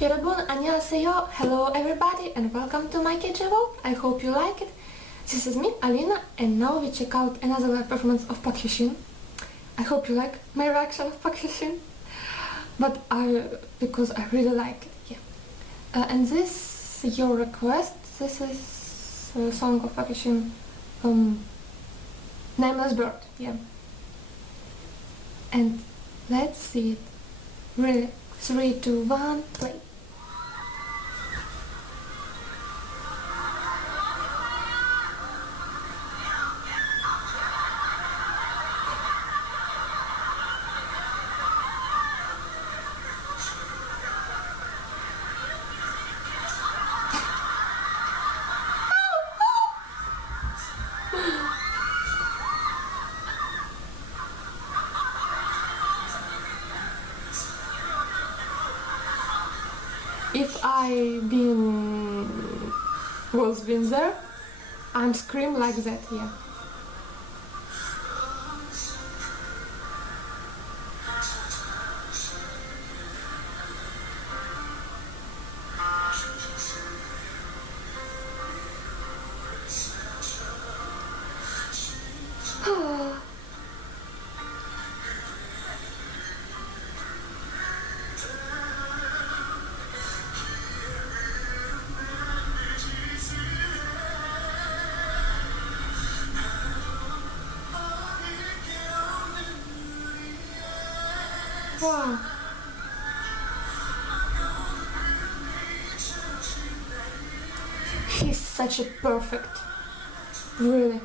여러분 안녕하세요. Hello everybody and welcome to my channel. I hope you like it. This is me, Alina, and now we check out another live performance of Hyo Shin. I hope you like my reaction of Hyo Shin, because I really like it. Yeah. And this your request. This is a song of Hyo Shin, Nameless Bird. Yeah. And let's see it. Really. 3, 2, 1, play. If I was been there, I'm scream like that, yeah. Wow. He's such a perfect, really.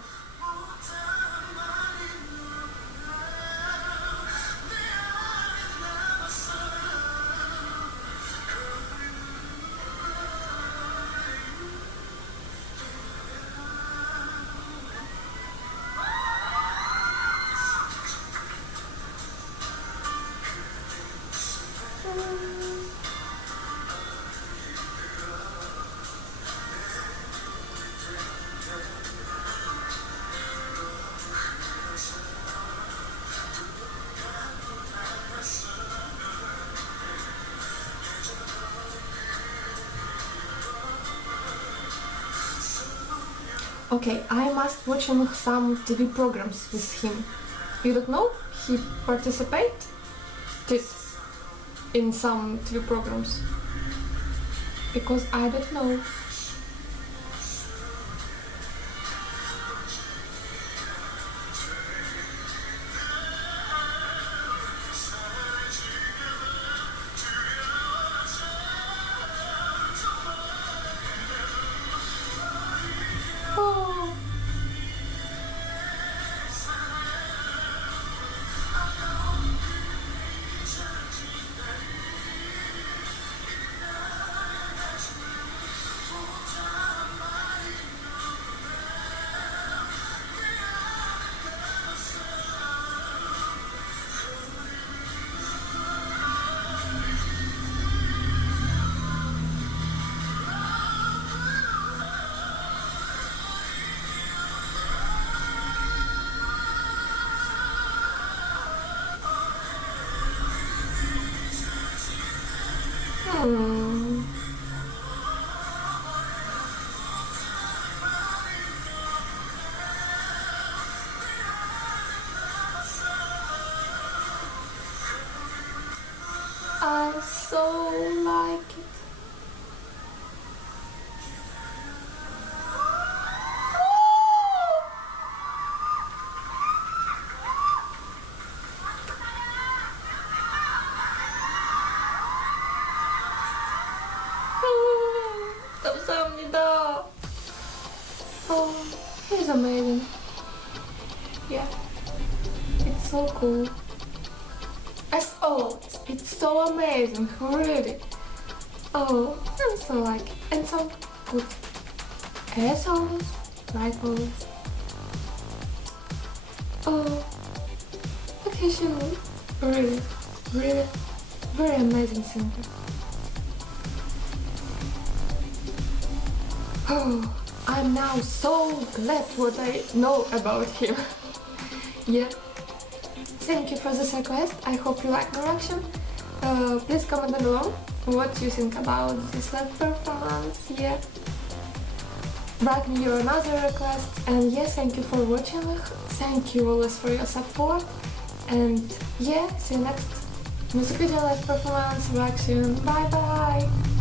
Okay, I must watching some TV programs with him. You don't know? He participated in some TV programs. Because I don't know. Oh. I so like it. 감사합니다. Oh, he's amazing. Yeah, it's so cool. It's so amazing, really. Oh, I'm so like it. And some good ass always, right always. Oh, Hyo Shin, really, really, very amazing singer. Oh, I'm now so glad what I know about him. Yeah. Thank you for this request. I hope you like my reaction. Please comment below what you think about this live performance. Yeah, write me your another request, and yeah, thank you for watching. Thank you always for your support, and yeah, see you next music video live performance reaction. Bye bye.